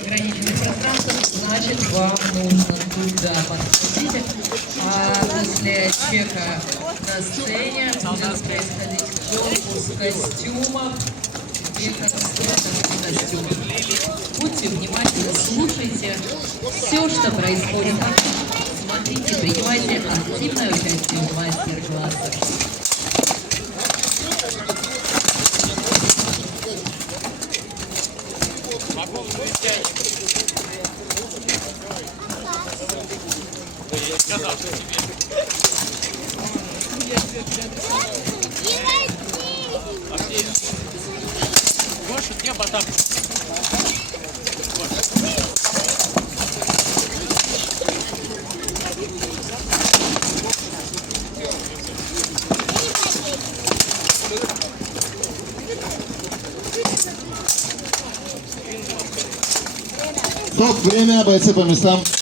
ограниченных пространствах, значит, вам нужно туда подходить. А после чека на сцене будет происходить конкурс костюмов и костюмов. Будьте внимательны, слушайте все, что происходит. Смотрите, принимайте активное участие в мастер-классах. Больше где батат? Стоп, время, бойцы по местам.